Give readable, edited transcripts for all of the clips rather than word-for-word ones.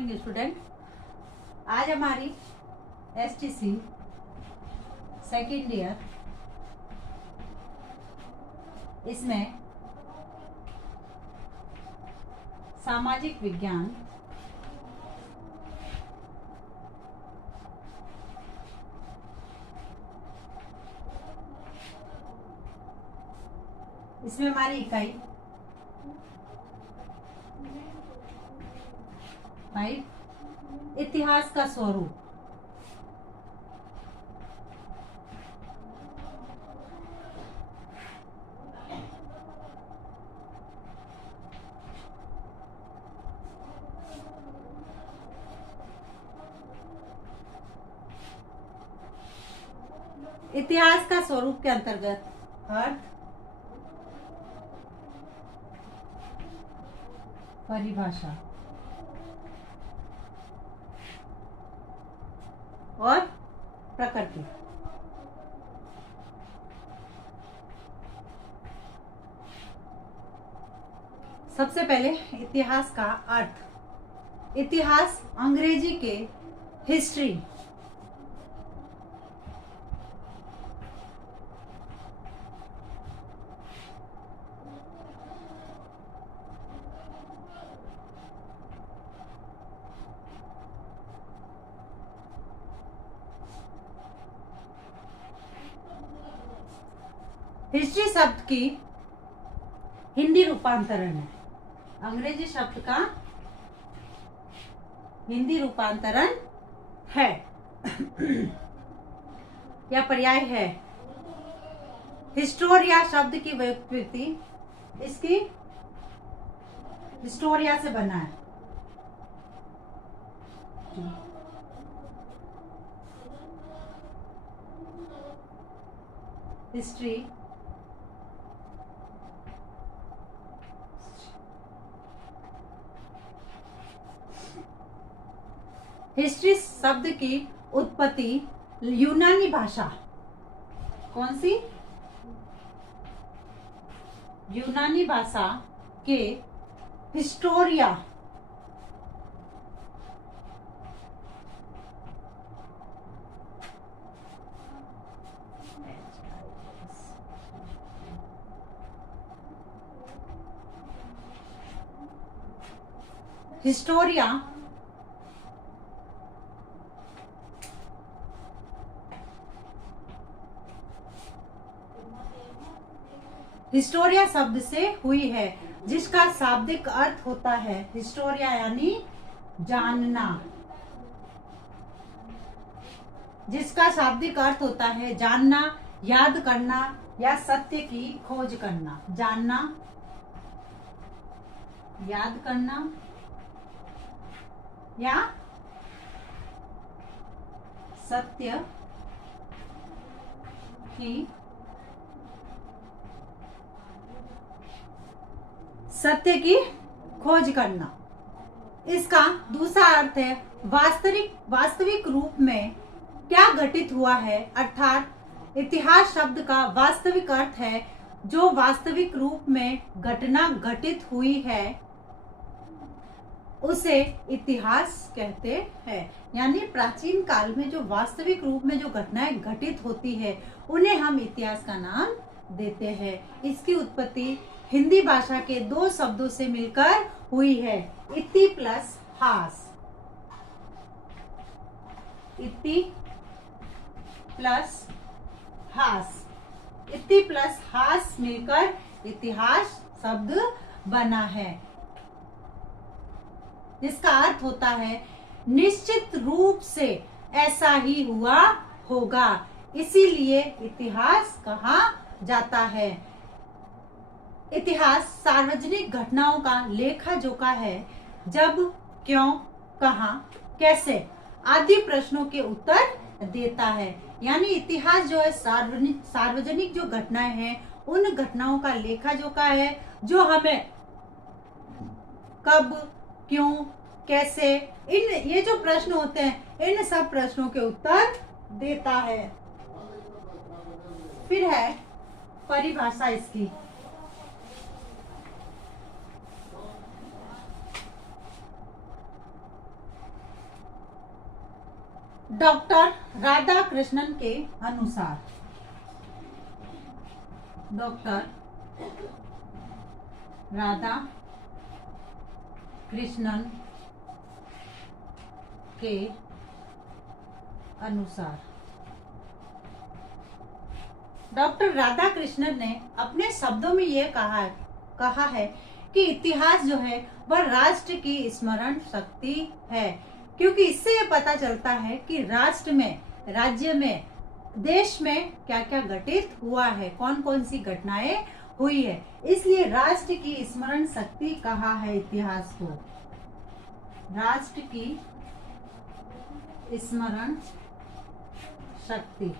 Morning student. आज हमारी STC second year इसमें सामाजिक विज्ञान इसमें हमारी इकाई 5 इतिहास का स्वरूप। इतिहास का स्वरूप के अंतर्गत अर्थ, परिभाषा और प्रकृति। सबसे पहले इतिहास का अर्थ। इतिहास अंग्रेजी के हिस्ट्री हिस्ट्री शब्द की हिंदी रूपांतरण है। अंग्रेजी शब्द का हिंदी रूपांतरण है या पर्याय है। हिस्टोरिया शब्द की व्युत्पत्ति इसकी हिस्टोरिया से बना है। हिस्ट्री हिस्ट्री शब्द की उत्पत्ति यूनानी भाषा, कौन सी? यूनानी भाषा के हिस्टोरिया हिस्टोरिया हिस्टोरिया शब्द से हुई है, जिसका शाब्दिक अर्थ होता है हिस्टोरिया यानी जानना। जिसका शाब्दिक अर्थ होता है जानना, याद करना या सत्य की खोज करना। जानना, याद करना या सत्य की खोज करना। इसका दूसरा अर्थ है वास्तविक रूप में क्या घटित हुआ है, अर्थात इतिहास शब्द का वास्तविक अर्थ है जो वास्तविक रूप में घटना घटित हुई है उसे इतिहास कहते हैं। यानी प्राचीन काल में जो वास्तविक रूप में जो घटनाएं घटित होती है उन्हें हम इतिहास का नाम देते हैं। इसकी उत्पत्ति हिंदी भाषा के दो शब्दों से मिलकर हुई है, इति प्लस हास। इति प्लस हास, इति प्लस हास मिलकर इतिहास शब्द बना है, जिसका अर्थ होता है निश्चित रूप से ऐसा ही हुआ होगा, इसीलिए इतिहास कहा जाता है। इतिहास सार्वजनिक घटनाओं का लेखा जोखा है, जब, क्यों, कहां, कैसे आदि प्रश्नों के उत्तर देता है। यानी इतिहास जो है सार्वजनिक जो घटनाएं हैं उन घटनाओं का लेखा जोखा है, जो हमें कब, क्यों, कैसे, ये जो प्रश्न होते हैं इन सब प्रश्नों के उत्तर देता है। फिर है परिभाषा इसकी। डॉक्टर राधा कृष्णन के अनुसार, डॉक्टर राधा कृष्णन के अनुसार, डॉक्टर राधा कृष्णन ने अपने शब्दों में यह कहा है कि इतिहास जो है वह राष्ट्र की स्मरण शक्ति है, क्योंकि इससे ये पता चलता है कि राष्ट्र में, राज्य में, देश में क्या क्या घटित हुआ है, कौन कौन सी घटनाएं हुई है। इसलिए राष्ट्र की स्मरण शक्ति कहा है इतिहास को, राष्ट्र की स्मरण शक्ति,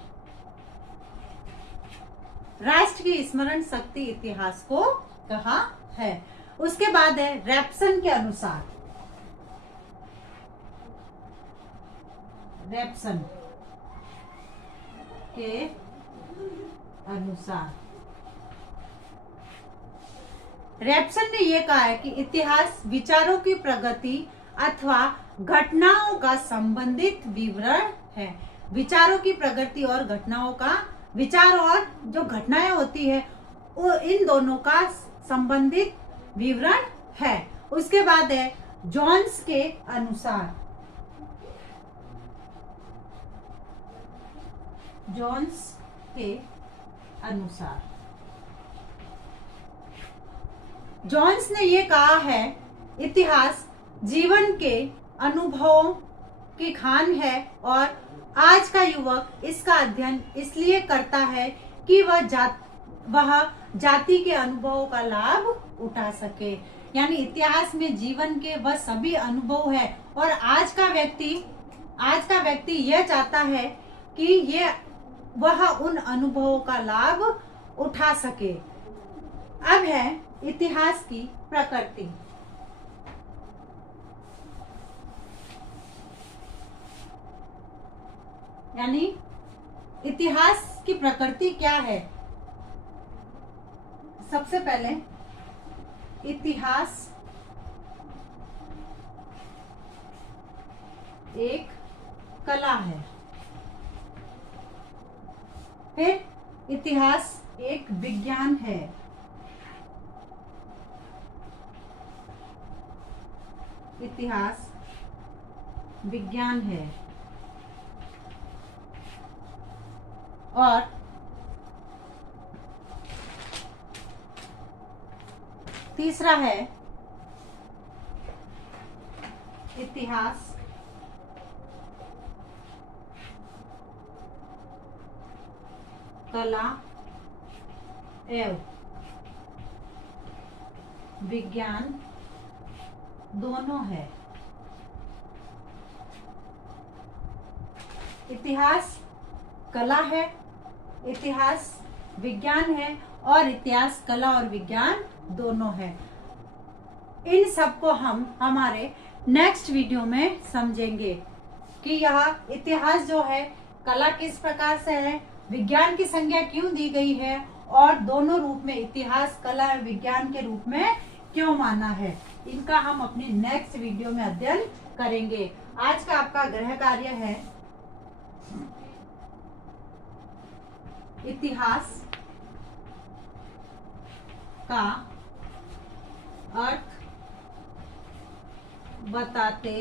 राष्ट्र की स्मरण शक्ति इतिहास को कहा है। उसके बाद है रेप्सन के अनुसार, रेप्सन के अनुसार, रेप्सन ने यह कहा है कि इतिहास विचारों की प्रगति अथवा घटनाओं का संबंधित विवरण है। विचारों की प्रगति और घटनाओं का, विचार और जो घटनाएं होती है वो इन दोनों का संबंधित विवरण है। उसके बाद है जोन्स के अनुसार, जोन्स के अनुसार, जोन्स ने यह कहा है इतिहास जीवन के अनुभवों की खान है और आज का युवक इसका अध्ययन इसलिए करता है कि वह जाति के अनुभवों का लाभ उठा सके। यानी इतिहास में जीवन के वह सभी अनुभव है और आज का व्यक्ति यह चाहता है कि वह उन अनुभवों का लाभ उठा सके। अब है इतिहास की प्रकृति। यानी इतिहास की प्रकृति क्या है। सबसे पहले इतिहास एक कला है, फिर इतिहास एक विज्ञान है, इतिहास विज्ञान है और तीसरा है इतिहास कला एवं विज्ञान दोनों है। इतिहास कला है, इतिहास विज्ञान है और इतिहास कला और विज्ञान दोनों है। इन सबको हम हमारे नेक्स्ट वीडियो में समझेंगे कि यह इतिहास जो है कला किस प्रकार से है, विज्ञान की संज्ञा क्यों दी गई है और दोनों रूप में इतिहास कला और विज्ञान के रूप में क्यों माना है। इनका हम अपने नेक्स्ट वीडियो में अध्ययन करेंगे। आज का आपका गृह कार्य है इतिहास का अर्थ बताते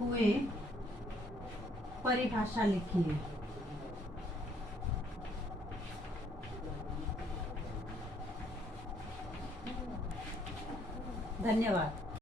हुए परिभाषा लिखिए। धन्यवाद।